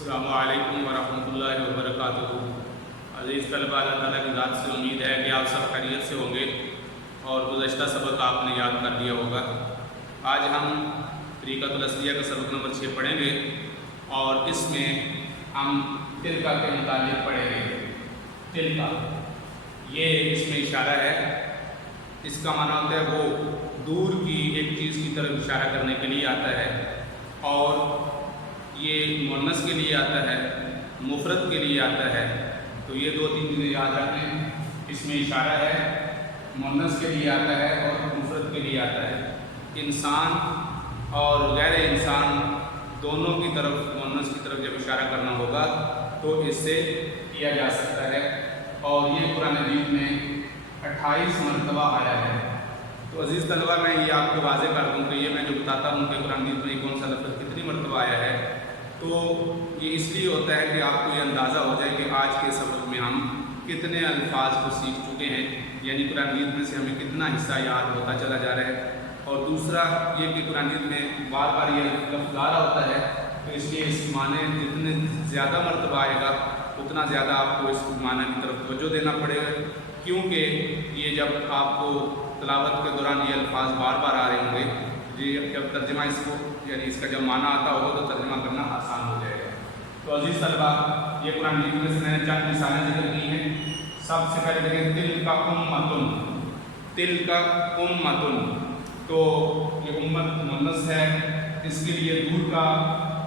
السلام علیکم ورحمۃ اللہ وبرکاتہ۔ عزیز طلبہ، اللہ تعالیٰ کی ذات سے امید ہے کہ آپ سب خیریت سے ہوں گے اور گزشتہ سبق آپ نے یاد کر لیا ہوگا۔ آج ہم طریقۃ الاصلیہ کا سبق نمبر 6 پڑھیں گے اور اس میں ہم تلکا کے متعلق پڑھیں گے۔ تلکا یہ اس میں اشارہ ہے، اس کا معنی ہوتا ہے وہ دور کی ایک چیز کی طرف اشارہ کرنے کے لیے آتا ہے، اور یہ مؤنث کے لیے آتا ہے، مفرد کے لیے آتا ہے۔ تو یہ دو تین چیزیں یاد رکھیں، اس میں اشارہ ہے، مؤنث کے لیے آتا ہے اور مفرد کے لیے آتا ہے۔ انسان اور غیر انسان دونوں کی طرف، مؤنث کی طرف جب اشارہ کرنا ہوگا تو اس سے کیا جا سکتا ہے، اور یہ قرآن مجید میں 28 مرتبہ آیا ہے۔ تو عزیز طلبہ، میں یہ آپ کو واضح کر دوں کہ یہ میں جو بتاتا ہوں کہ قرآن مجید میں کون سا لفظ کتنی مرتبہ آیا ہے، تو یہ اس لیے ہوتا ہے کہ آپ کو یہ اندازہ ہو جائے کہ آج کے سبق میں ہم کتنے الفاظ کو سیکھ چکے ہیں، یعنی قرآن مجید میں سے ہمیں کتنا حصہ یاد ہوتا چلا جا رہا ہے۔ اور دوسرا یہ کہ قرآن مجید میں بار بار یہ لفظ آ رہا ہوتا ہے، تو اس لیے اس معنی جتنے زیادہ مرتبہ آئے گا اتنا زیادہ آپ کو اس معنی کی طرف توجہ دینا پڑے گا، کیونکہ یہ جب آپ کو تلاوت کے دوران یہ الفاظ بار بار آ رہے ہوں گے، جب ترجمہ اس کو، یعنی اس کا جب معنی آتا ہوگا تو ترجمہ کرنا آسان ہو جائے گا۔ تو عزیز طلبہ، یہ قرآن مجید میں سے میں نے چند مثالیں ذکر کی ہیں۔ سب سے پہلے دیکھیں، تلکا امتن، تلکا امتن، تو یہ امت مؤنث ہے، اس کے لیے دور کا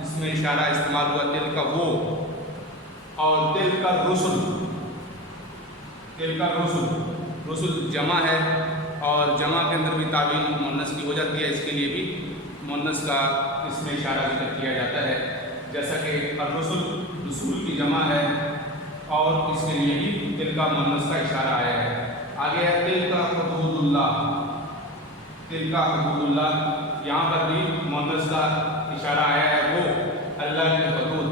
اس میں اشارہ استعمال ہوا، تلکا وہ، اور تلکا رسل، تلکا رسل، رسل جمع ہے اور جمع کے اندر بھی تعویل مؤنث کی ہو جاتی ہے، اس کے لیے بھی مؤنث کا اس میں اشارہ ذکر کیا جاتا ہے، جیسا کہ الرسل رسول کی جمع ہے اور اس کے لیے بھی تلکا مؤنث کا اشارہ آیا ہے۔ آگے ہے تلکا حدود اللہ، تلکا حدود اللہ، یہاں پر بھی مؤنث کا اشارہ آیا ہے، وہ اللہ کی حدود۔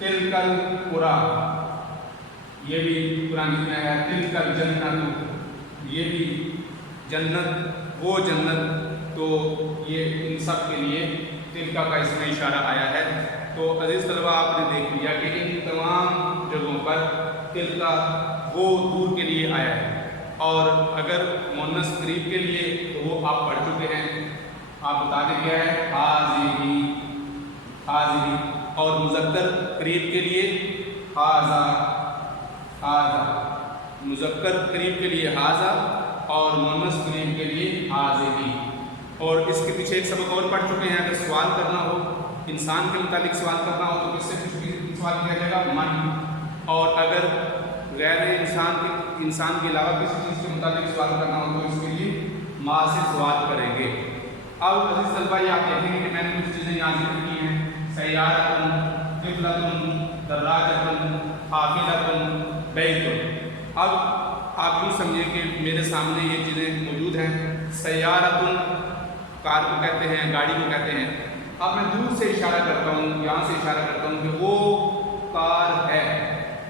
تلکا القرى، یہ بھی قرآن میں ہے، تلکا الجنت، یہ بھی جنت، وہ جنت، تو یہ ان سب کے لیے تلکا کا اس میں اشارہ آیا ہے۔ تو عزیز طلبہ، آپ نے دیکھ لیا کہ ان تمام جگہوں پر تلکا وہ دور کے لیے آیا ہے، اور اگر مؤنث قریب کے لیے تو وہ آپ پڑھ چکے ہیں، آپ بتا دیں کیا ہے، حاضی، حاضی، اور مذکر قریب کے لیے حاضا، حاضا، مذکر قریب کے لیے حاضا اور مؤنث قریب کے لیے حاضی۔ اور اس کے پیچھے ایک سبق اور پڑھ چکے ہیں، اگر سوال کرنا ہو، انسان کے متعلق سوال کرنا ہو تو کس سے سوال کیا جائے گا؟ من، اور اگر غیر انسان کے علاوہ کسی چیز کے متعلق سوال کرنا ہو تو اس کے لیے ما سے سوال کریں گے۔ اب عزیز طلبہ، یہ آپ دیکھیں گے کہ میں نے کچھ چیزیں یہاں ذکر کی ہیں، سیارتن، طفلتن، دراجتن، حافلتن، بیتن۔ اب آپ یوں سمجھیں کہ میرے سامنے یہ چیزیں موجود ہیں۔ سیارتن کار کو کہتے ہیں، گاڑی کو کہتے ہیں۔ اب میں دور سے اشارہ کرتا ہوں، یہاں سے اشارہ کرتا ہوں کہ وہ کار ہے،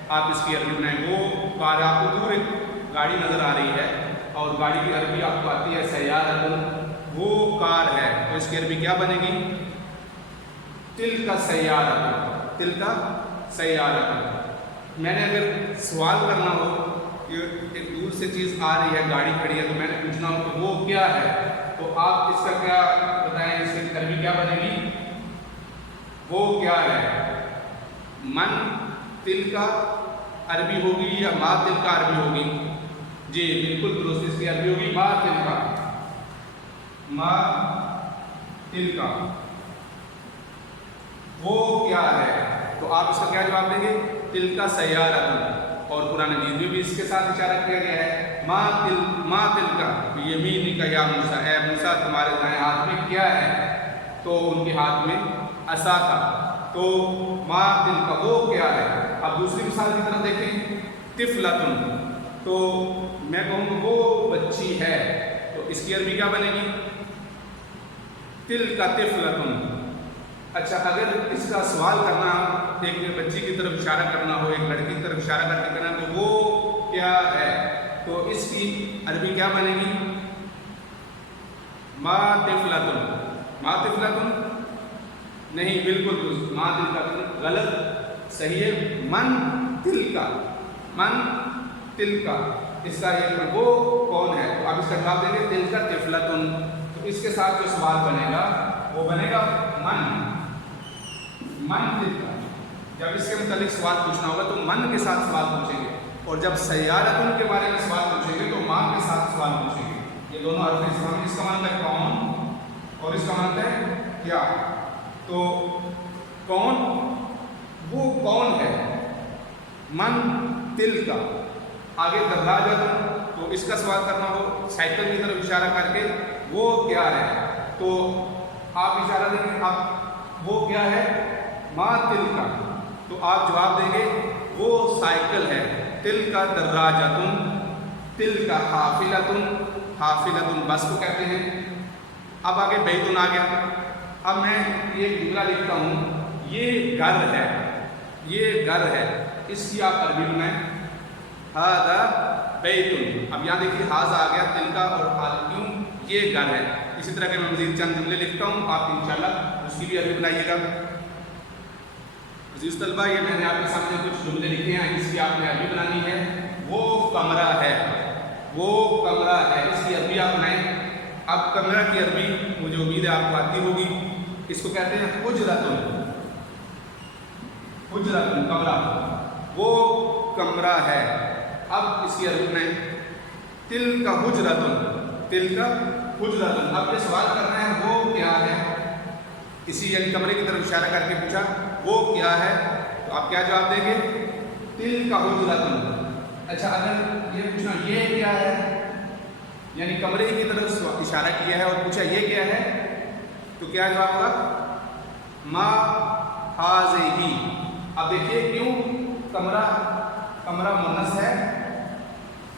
آپ اس کی عربی بنائیں، وہ کار، آپ کو دور ایک گاڑی نظر آ رہی ہے اور گاڑی کی عربی آپ کو آتی ہے سیارتن، وہ کار ہے، تو اس کی عربی کیا بنے گی؟ تلکا سیارتن، تلکا سیارتن۔ میں نے اگر سوال کرنا ہو کہ ایک دور سے چیز آ رہی ہے، گاڑی کھڑی ہے، تو میں نے پوچھنا ہو کہ وہ کیا ہے، تو آپ اس کا کیا بتائیں، اس کی عربی کیا بنے گی؟ وہ کیا ہے؟ من تلکا عربی ہوگی یا ما تلکا عربی ہوگی؟ جی بالکل درست، اس کی عربی ہوگی ما تلکا، ما تلکا، وہ کیا ہے، تو آپ اس کا کیا جواب دیں گے؟ تلکا سیارتن۔ اور قرآن مجید میں بھی اس کے ساتھ اشارہ کیا گیا ہے، ما تلکا بیمینک یا موسیٰ، اے موسیٰ تمہارے دائیں ہاتھ میں کیا ہے، تو ان کے ہاتھ میں عصا تھا، تو ما تلکا وہ کیا ہے۔ اب دوسری مثال کی طرف دیکھیں، طفلتن، تو میں کہوں گا وہ بچی ہے، تو اس کی عربی کیا بنے گی؟ تلکا طفلتن۔ اچھا، اگر اس کا سوال کرنا ہو، ایک بچی کی طرف اشارہ کرنا ہو، ایک لڑکی کی طرف اشارہ کر کے کرنا، تو وہ کیا ہے، تو اس کی عربی کیا بنے گی؟ ما طفلتن، ما طفلتن نہیں، بالکل درست، ما طفلتن गलत, सही है। मन तिल का, मन तिल का, इसका ये वो कौन है? तो आप इसका जवाब देंगे तिल का तिफलतुन। तो इसके साथ जो सवाल बनेगा वो बनेगा मन, मन तिल का। जब इसके मुतालिक सवाल पूछना होगा तो मन के साथ सवाल पूछेंगे, और जब सय्यारतुन के बारे में सवाल पूछेंगे तो माँ के साथ सवाल पूछेंगे। ये दोनों अर्थ हैं। इसका मतलब है कौन और इसका मतलब है क्या। तो कौन, वो कौन है, मन तिल का। आगे दर्राजतुन, तो इसका सवाल करना हो साइकिल की तरफ इशारा करके, वो क्या है। तो आप इशारा देंगे, आप वो क्या है, माँ तिल का। तो आप जवाब देंगे वो साइकिल है। तिल का दर्राजतुन, तिल का हाफिलतुन, हाफिलतुन बस को कहते हैं। अब आगे बैतुन आ गया। अब मैं ये जुमला लिखता हूँ, ये घर है, ये घर है, इसकी आप अरबी बनाएं, हादा बैतुन। अब यहाँ देखिए हाजा आ गया तिल का और हाल, क्यों, ये घर है। इसी तरह के मैं मज़ीद चंद जुमले लिखता हूँ, आप इंशाल्लाह उसकी भी अरबी बनाइएगा। अज़ीज़ तलबा, ये मैंने आपके सामने कुछ जुमले लिखे हैं, इसकी आपने अरबी बनानी है। वो कमरा है, वो कमरा है, इसकी अरबी आप बनाएं। अब कमरा की अरबी मुझे उम्मीद है आपको आती होगी। इसको कहते हैं हुजरतुन, हुजरतुन कमरा, वो कमरा है। अब इसकी अरबी बनाएं, तिल का हुजरतुन, तिल का हुजरतुन। अब ये सवाल करना है वो क्या है, इसी यानी कमरे की तरफ इशारा करके पूछा वो क्या है। तो आप क्या जवाब देंगे, तिल का हुजरतुन। अच्छा, अगर ये पूछना ये क्या है, यानी कमरे की तरफ इशारा किया है और पूछा ये क्या है, तो क्या जवाब होगा, मा हाज़िही। अब देखिए क्यों, कमरा, कमरा मुन्नस है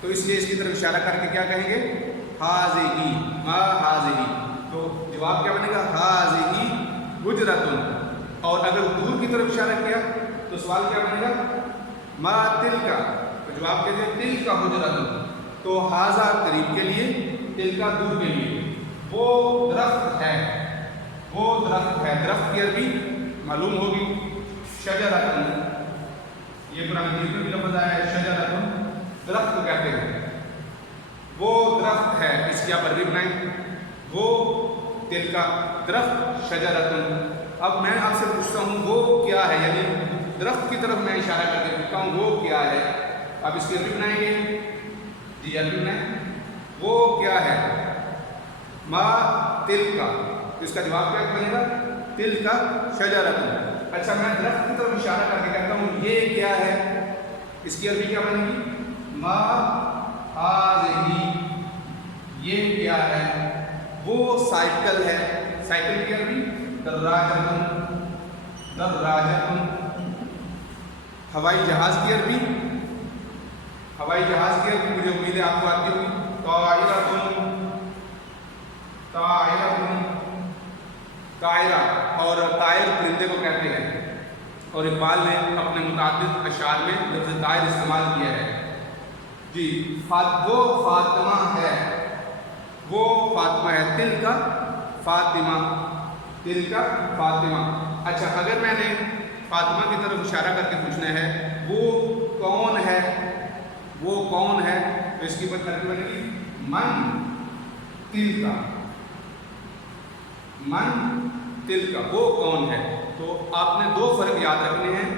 तो इसलिए इसकी तरफ इशारा करके क्या कहेंगे, हाज़िही, मा हाज़िही। तो जवाब क्या बनेगा, हाज़िही हुजरतुन। और अगर दूर की तरफ इशारा किया तो सवाल क्या बनेगा, मा तिल का। तो जवाब कहते हैं तिल का हुजरतुन। तो हाजा करीब के लिए, तिल का दूर के लिए। वो दरख्त है, वो दरख्त है। दरख्त की अरबी मालूम होगी, शजरतुन। ये कुरान मजीद में भी लफ्ज़ आया है, शजरतुन, दरख्त को कहते हैं। वो दरख्त है, इसकी आप अरबी बनाएं, वो तिल का दरख्त, शजरतुन। अब मैं आपसे पूछता हूँ वो क्या है, यानी दरख्त की तरफ मैं इशारा करके पूछता हूँ वो क्या है। आप इसकी अरबी बनाएंगे जी, अरबी बनाएं, वो क्या है, मा तिल का। तो इसका जवाब क्या बनेगा, तिल का शजरतुन। अच्छा, मैं दरख्त की तरफ इशारा करके कहता हूँ ये क्या है, इसकी अरबी क्या बनेगी, मा हाज़िही, ये क्या है, वो साइकिल है। साइकिल की अरबी दर्राजतुन, दर्राजतुन। हवाई जहाज़ की अरबी, हवाई जहाज़ की अरबी मुझे उम्मीद है आपको आती होगी, तायरतुन, तायरतुन, तायरा। और तायर परिंदे को कहते हैं, और इकबाल ने अपने मुताद्दिद अशार में लफ्ज़ तायर इस्तेमाल किया है जी। वो फातिमा है, वो फातिमा है, तिल का फातिमा, तिल का फातिमा। अच्छा, अगर मैंने फातिमा की तरफ इशारा करके पूछना है वो कौन है, वो कौन है, तो इसकी तरकीब बनेगी मन तिल का, मन तिल का, वो कौन है। तो आपने दो फ़र्क याद रखने हैं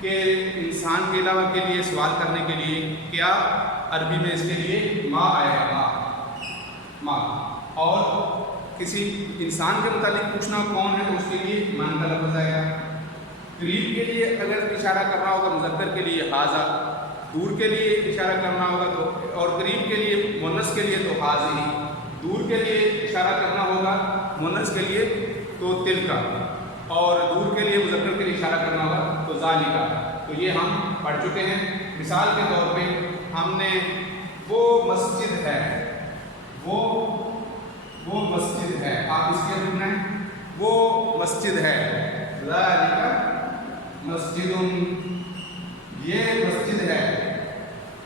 कि इंसान के अलावा के लिए सवाल करने के लिए क्या अरबी में इसके लिए माँ आएगा, माँ, माँ। और किसी इंसान के मुतालिक पूछना कौन है तो उसके लिए मन का लफ्ज़ आएगा। करीब के लिए अगर इशारा करना होगा मुज़क्कर के लिए हाजा, दूर के लिए इशारा करना होगा तो, और करीब के लिए मुन्नस के लिए तो हाज़िही, दूर के लिए इशारा करना होगा मुन्नस के लिए तो तिल का, और दूर के लिए मुज़क्कर के लिए इशारा करना होगा तो ज़ालिका। तो ये हम पढ़ चुके हैं। मिसाल के तौर पे हमने वो मस्जिद है, वो मस्जिद है, आप इसके अंदर बनाएं, वो मस्जिद है, ज़ालिका मस्जिदुन, ये मस्जिद है,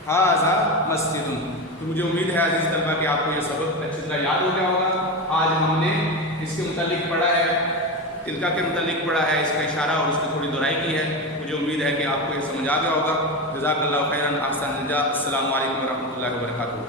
हाज़ा मस्जिदुन। तो मुझे उम्मीद है अज़ीज़ तलबा कि आपको ये सबक अच्छी तरह याद हो गया होगा। आज हमने इसके मुतालिक पढ़ा है तिनका के मतलब पड़ा है, इसका इशारा और उसकी थोड़ी दोहराई की है। मुझे उम्मीद है कि आपको ये समझ आ गया होगा। जज़ाकल्लाहु खैरन, अहसन जज़ा। अस्सलामु अलैकुम व रहमतुल्लाहि व बरकातुहू।